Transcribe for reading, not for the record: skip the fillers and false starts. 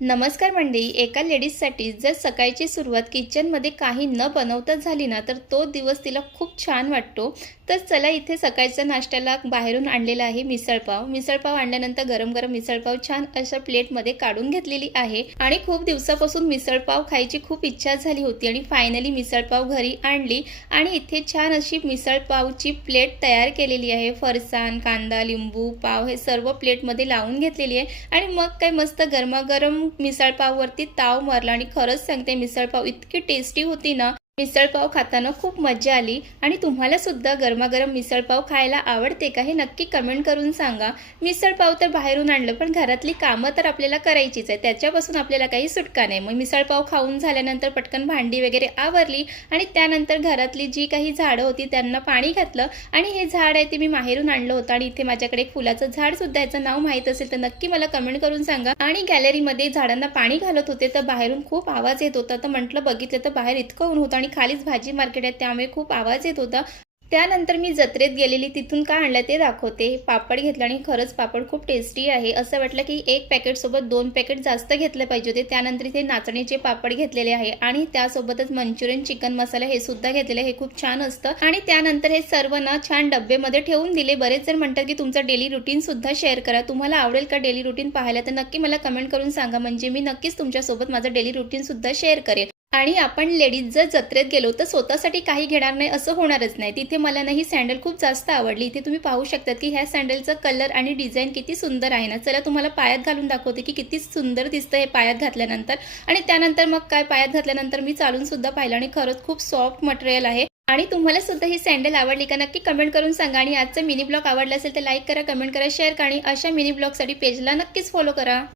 नमस्कार मंडळी. एका लेडीजसाठी जर सकाळची सुरुवात किचनमध्ये काही न बनवताच झाली ना, तर तो दिवस तिला खूप छान वाटतो. तर चला इथे सकाळच्या नाश्त्याला बाहेरून आणलेला आहे मिसळपाव. मिसळपाव आणल्यानंतर गरम गरम मिसळपाव छान अशा प्लेटमध्ये काढून घेतलेली आहे आणि खूप दिवसापासून मिसळपाव खायची खूप इच्छा झाली होती आणि फायनली मिसळपाव घरी आणली आणि इथे छान अशी मिसळपावची प्लेट तयार केलेली आहे. फरसाण, कांदा, लिंबू, पाव हे सर्व प्लेटमध्ये लावून घेतलेली आहे आणि मग काय मस्त गरमागरम मिसळपाववरती ताव मारला आणि खरंच सांगते मिसळपाव इतकी टेस्टी होती ना. मिसळपाव खाताना खूप मजा आली आणि तुम्हाला सुद्धा गरमागरम मिसळपाव खायला आवडते का हे नक्की कमेंट करून सांगा. मिसळपाव तर बाहेरून आणलं पण घरातली कामं तर आपल्याला करायचीच आहे, त्याच्यापासून आपल्याला काही सुटका नाही. मग मिसळपाव खाऊन झाल्यानंतर पटकन भांडी वगैरे आवरली आणि त्यानंतर घरातली जी काही झाडं होती त्यांना पाणी घातलं आणि हे झाड आहे ते मी बाहेरून आणलं होतं आणि इथे माझ्याकडे एक फुलाचं झाड सुद्धा, याचं नाव माहीत असेल तर नक्की मला कमेंट करून सांगा. आणि गॅलरीमध्ये झाडांना पाणी घालत होते तर बाहेरून खूप आवाज येत होता, तर म्हटलं बघितलं तर बाहेर इतकं ऊन होतं आणि खालीच भाजी मार्केट आहे त्यामुळे खूप आवाज येत होता. त्यानंतर मी जत्रेत गेलेली, तिथून काय आणलं ते दाखवते. पापड घेतला आणि खरंच पापड खूप टेस्टी आहे. असं वाटलं की एक पॅकेटसोबत 2 पॅकेट जास्त घेतले पाहिजे होते. त्यानंतर इथे नाचणीचे पापड घेतलेले आहे आणि त्यासोबतच मंचुरियन चिकन मसाला हे सुद्धा घेतलेले, हे खूप छान असतं. आणि त्यानंतर हे सर्व ना छान डब्यामध्ये ठेवून दिले. बरेच जण म्हणतात की तुमचं डेली रुटीन सुद्धा शेअर करा. तुम्हाला आवडेल का डेली रुटीन पाहायला, तर नक्की मला कमेंट करून सांगा, म्हणजे मी नक्कीच तुमच्यासोबत माझं डेली रुटीन सुद्धा शेअर करेन. आणि आपण लेडीज जर जत्रेत गेलो तर स्वतःसाठी काही घेणार नाही असं होणारच नाही. तिथे मला ना ही सँडल खूप जास्त आवडली. इथे तुम्ही पाहू शकता की ह्या सँडलचा कलर आणि डिझाईन किती सुंदर आहे ना. चला तुम्हाला पायात घालून दाखवते की किती सुंदर दिसतं हे पायात घातल्यानंतर. आणि त्यानंतर मग काय, पायात घातल्यानंतर मी चालून सुद्धा पाहिलं आणि खरंच खूप सॉफ्ट मटेरियल आहे. आणि तुम्हाला सुद्धा ही सँडल आवडली का नक्की कमेंट करून सांगा. आणि आजचा मिनी ब्लॉग आवडला असेल तर लाईक करा, कमेंट करा, शेअर करा आणि अशा मिनी ब्लॉगसाठी पेजला नक्कीच फॉलो करा.